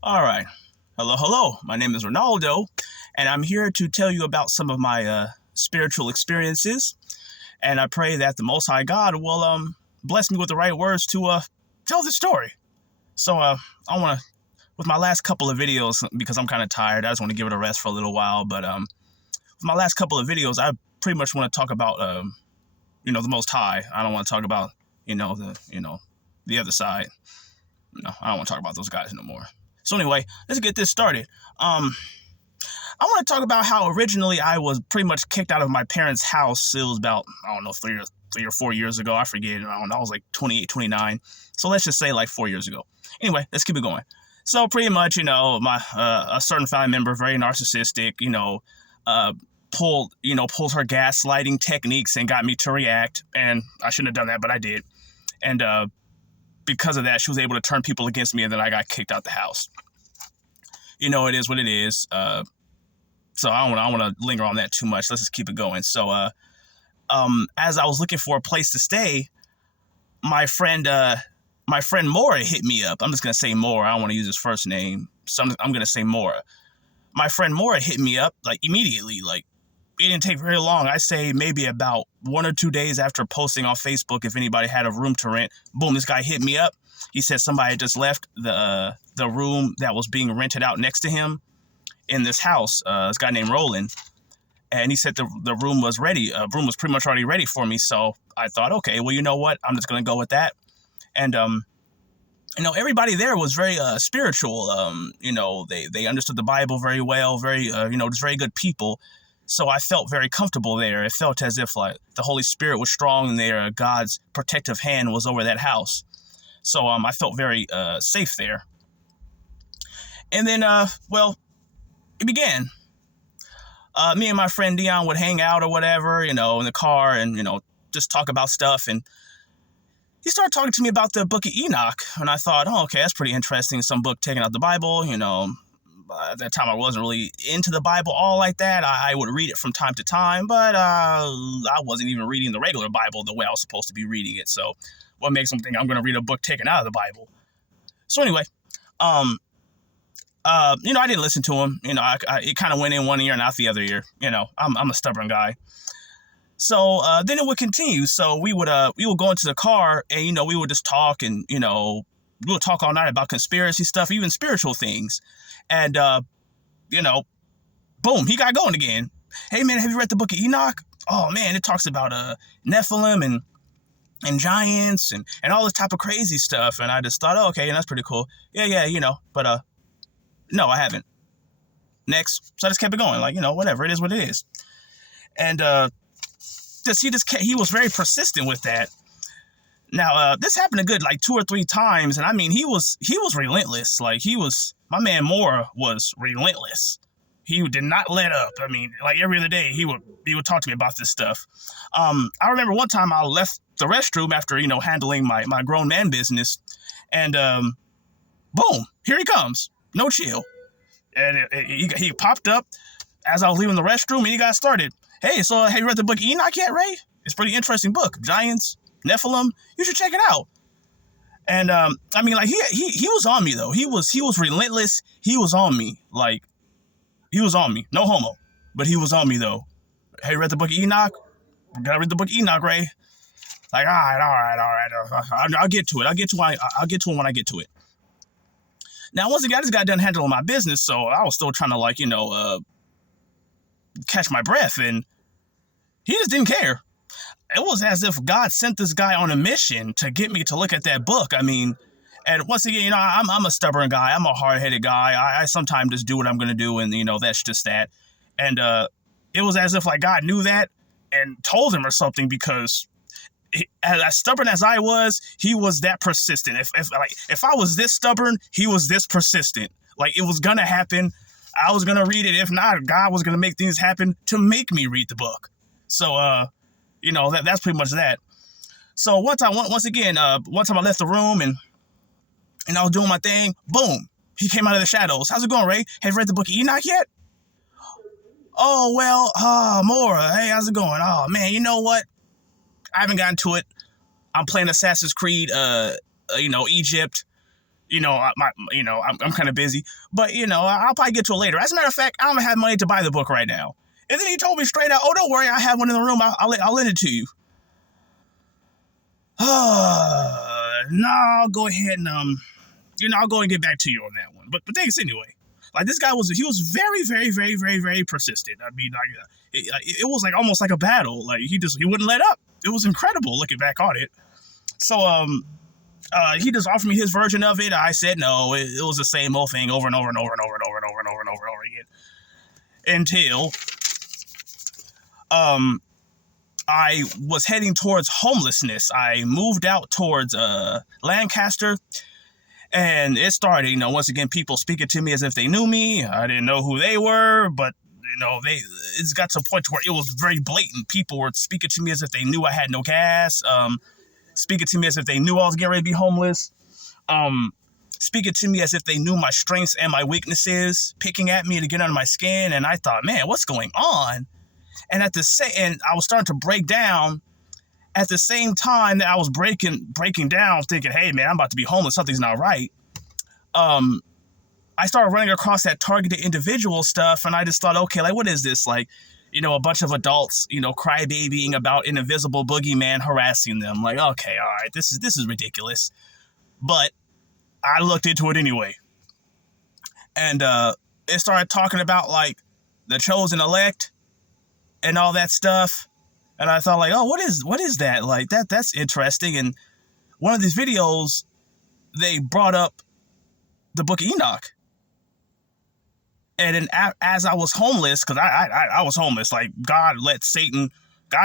All right. Hello, hello. My name is Ronaldo, and I'm here to tell you about some of my spiritual experiences. And I pray that the Most High God will bless me with the right words to tell the story. So I want to, with my last couple of videos, because I'm kind of tired, I just want to give it a rest for a little while. But with my last couple of videos, I pretty much want to talk about the Most High. I don't want to talk about the other side. No, I don't want to talk about those guys no more. So anyway, let's get this started. I want to talk about how originally I was pretty much kicked out of my parents' house. It was about, I don't know, three or 4 years ago. I forget. I don't know. I was like 28, 29. So let's just say like 4 years ago. Anyway, let's keep it going. So pretty much, my a certain family member, very narcissistic, pulls her gaslighting techniques and got me to react. And I shouldn't have done that, but I did. And because of that, she was able to turn people against me, and then I got kicked out the house. It is what it is. So I don't want to linger on that too much. Let's just keep it going. So, as I was looking for a place to stay, my friend Maura hit me up. I'm just gonna say Maura. I don't want to use his first name, so I'm gonna say Maura. My friend Maura hit me up like immediately. Like, it didn't take very long. I say maybe about 1 or 2 days after posting on Facebook if anybody had a room to rent. Boom, this guy hit me up. He said somebody just left the room that was being rented out next to him in this house. This guy named Roland, and he said the room was ready. Room was pretty much already ready for me. So I thought, okay, well, you know what? I'm just gonna go with that. And everybody there was very spiritual. They understood the Bible very well. Very just very good people. So I felt very comfortable there. It felt as if like the Holy Spirit was strong there. God's protective hand was over that house. So I felt very safe there. And then it began. Me and my friend Dion would hang out or whatever, in the car and, just talk about stuff. And he started talking to me about the book of Enoch. And I thought, oh, okay, that's pretty interesting. Some book taking out the Bible, At that time, I wasn't really into the Bible all like that. I would read it from time to time, but I wasn't even reading the regular Bible the way I was supposed to be reading it. So what makes them think I'm going to read a book taken out of the Bible? So anyway, I didn't listen to him. It kind of went in one ear and out the other ear. I'm a stubborn guy. So then it would continue. So we would go into the car and, we would just talk and, we would talk all night about conspiracy stuff, even spiritual things. And, boom, he got going again. Hey, man, have you read the book of Enoch? Oh, man, it talks about Nephilim and giants and all this type of crazy stuff. And I just thought, oh, okay, that's pretty cool. Yeah, but no, I haven't. Next. So I just kept it going. Like, whatever. It is what it is. And he was very persistent with that. Now, this happened a good like 2 or 3 times. And I mean, he was relentless. Like, my man Moore was relentless. He did not let up. I mean, like every other day, he would talk to me about this stuff. I remember one time I left the restroom after, handling my grown man business. And boom, here he comes. No chill. And he popped up as I was leaving the restroom, and he got started. Hey, so have you read the book Enoch yet, Ray? It's a pretty interesting book. Giants, Nephilim. You should check it out. And I mean, like he was on me though. He was relentless. He was on me. Like, he was on me. No homo, but he was on me though. Hey, read the book of Enoch? Gotta read the book of Enoch, Ray. Like, all right. I'll get to it. I'll get to it when I get to it. Now, once again, I just got done handling my business, so I was still trying to catch my breath, and he just didn't care. It was as if God sent this guy on a mission to get me to look at that book. I mean, and once again, I'm a stubborn guy. I'm a hard-headed guy. I sometimes just do what I'm going to do, and, that's just that. And it was as if, like, God knew that and told him or something, because as stubborn as I was, he was that persistent. If I was this stubborn, he was this persistent. Like, it was going to happen. I was going to read it. If not, God was going to make things happen to make me read the book. So, that's pretty much that. So one time I left the room and I was doing my thing. Boom. He came out of the shadows. How's it going, Ray? Have you read the book of Enoch yet? Oh, well, Maura. Hey, how's it going? Oh, man, you know what? I haven't gotten to it. I'm playing Assassin's Creed, Egypt. I'm kind of busy, but I'll probably get to it later. As a matter of fact, I don't have money to buy the book right now. And then he told me straight out, oh, don't worry, I have one in the room. I'll lend it to you. No, I'll go ahead and I'll go and get back to you on that one. But thanks anyway. Like, this guy was very, very, very, very, very persistent. I mean, like, it was like almost like a battle. Like, he wouldn't let up. It was incredible looking back on it. So he just offered me his version of it. I said no. It was the same old thing over and over and over and over and over and over and over and over and over again. Until I was heading towards homelessness. I moved out towards Lancaster, and it started, once again, people speaking to me as if they knew me. I didn't know who they were, but it's got to a point where it was very blatant. People were speaking to me as if they knew I had no gas, speaking to me as if they knew I was getting ready to be homeless, speaking to me as if they knew my strengths and my weaknesses, picking at me to get under my skin. And I thought, man, what's going on? And and I was starting to break down at the same time that I was breaking down, thinking, hey, man, I'm about to be homeless. Something's not right. I started running across that targeted individual stuff, and I just thought, okay, like, what is this? Like, a bunch of adults, crybabying about an invisible boogeyman harassing them. Like, okay, all right, this is ridiculous. But I looked into it anyway. And it started talking about, like, the chosen elect and all that stuff. And I thought, like, oh, what is that? Like, that's interesting. And one of these videos, they brought up the book of Enoch. And then as I was homeless, because I was homeless, like, God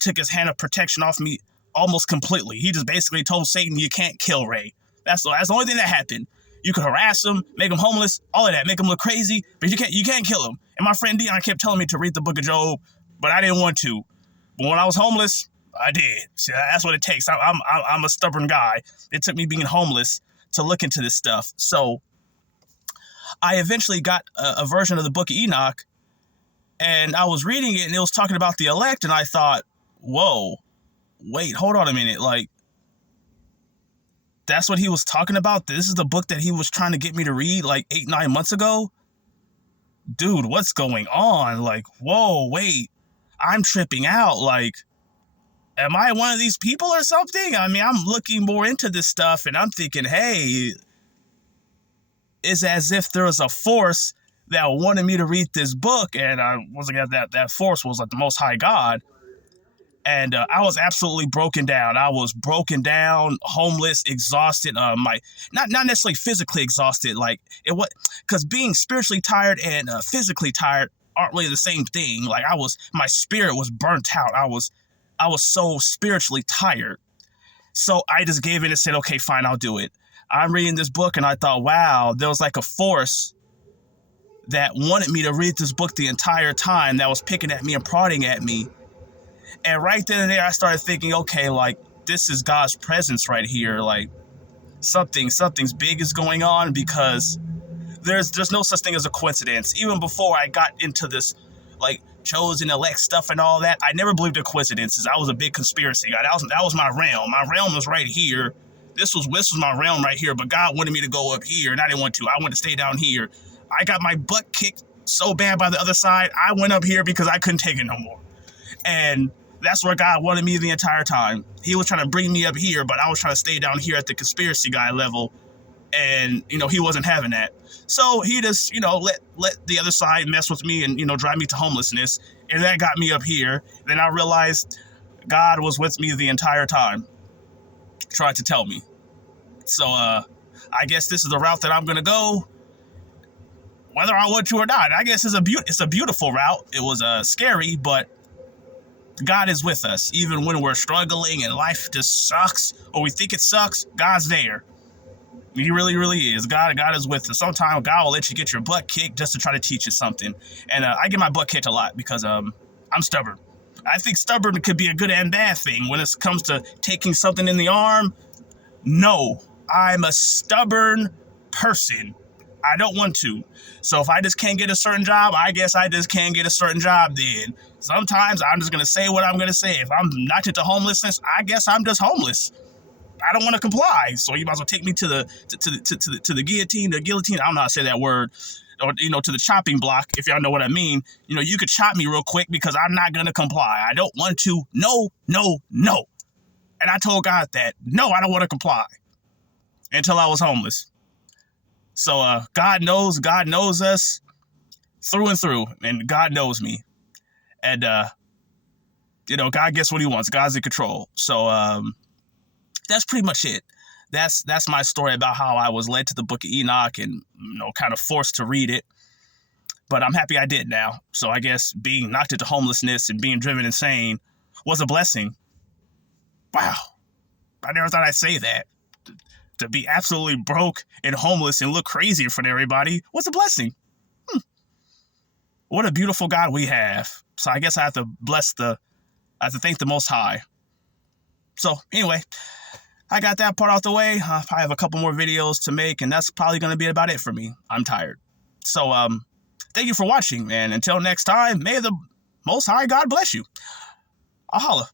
took his hand of protection off me almost completely. He just basically told Satan, you can't kill Ray. That's the only thing that happened. You could harass him, make him homeless, all of that, make him look crazy, but you can't kill him. And my friend Dion kept telling me to read the book of Job, but I didn't want to. But when I was homeless, I did. See, that's what it takes. I'm a stubborn guy. It took me being homeless to look into this stuff. So I eventually got a version of the book of Enoch, and I was reading it, and it was talking about the elect, and I thought, whoa, wait, hold on a minute. Like, that's what he was talking about? This is the book that he was trying to get me to read like 8-9 months ago? Dude, what's going on? Like, whoa, wait, I'm tripping out. Like, am I one of these people or something? I mean, I'm looking more into this stuff, and I'm thinking, hey, it's as if there was a force that wanted me to read this book, and I wasn't that force was like the Most High God. And I was absolutely broken down. I was broken down, homeless, exhausted. Not necessarily physically exhausted, like it was, because being spiritually tired and physically tired aren't really the same thing. Like, my spirit was burnt out. I was so spiritually tired. So I just gave in and said, okay, fine, I'll do it. I'm reading this book, and I thought, wow, there was like a force that wanted me to read this book the entire time, that was picking at me and prodding at me. And right then and there, I started thinking, okay, like, this is God's presence right here. Like, something's big is going on, because there's no such thing as a coincidence. Even before I got into this, like, chosen elect stuff and all that, I never believed in coincidences. I was a big conspiracy guy. That was my realm. My realm was right here. This was my realm right here, but God wanted me to go up here, and I didn't want to. I wanted to stay down here. I got my butt kicked so bad by the other side, I went up here because I couldn't take it no more. And that's where God wanted me the entire time. He was trying to bring me up here, but I was trying to stay down here at the conspiracy guy level, and, he wasn't having that. So he just, let the other side mess with me and, drive me to homelessness, and that got me up here. Then I realized God was with me the entire time, tried to tell me. So I guess this is the route that I'm gonna go, whether I want to or not. I guess it's a beautiful route. It was scary, but God is with us. Even when we're struggling and life just sucks, or we think it sucks, God's there. He really, really is. God is with us. Sometimes God will let you get your butt kicked just to try to teach you something. And I get my butt kicked a lot because I'm stubborn. I think stubborn could be a good and bad thing when it comes to taking something in the arm. No, I'm a stubborn person. I don't want to. So if I just can't get a certain job, I guess I just can't get a certain job then. Sometimes I'm just going to say what I'm going to say. If I'm knocked into homelessness, I guess I'm just homeless. I don't want to comply. So you might as well take me to the guillotine. The guillotine. I don't know how to say that word. Or, to the chopping block, if y'all know what I mean. You could chop me real quick because I'm not going to comply. I don't want to. No, no, no. And I told God that, no, I don't want to comply until I was homeless. So God knows us through and through, and God knows me. And, God gets what he wants. God's in control. So that's pretty much it. That's my story about how I was led to the book of Enoch and, kind of forced to read it. But I'm happy I did now. So I guess being knocked into homelessness and being driven insane was a blessing. Wow. I never thought I'd say that. To be absolutely broke and homeless and look crazy in front of everybody was a blessing. What a beautiful God we have. So I guess I have to thank the Most High. So anyway, I got that part out the way. I have a couple more videos to make, and that's probably going to be about it for me. I'm tired. So, thank you for watching, and until next time, may the Most High God bless you. I'll holla.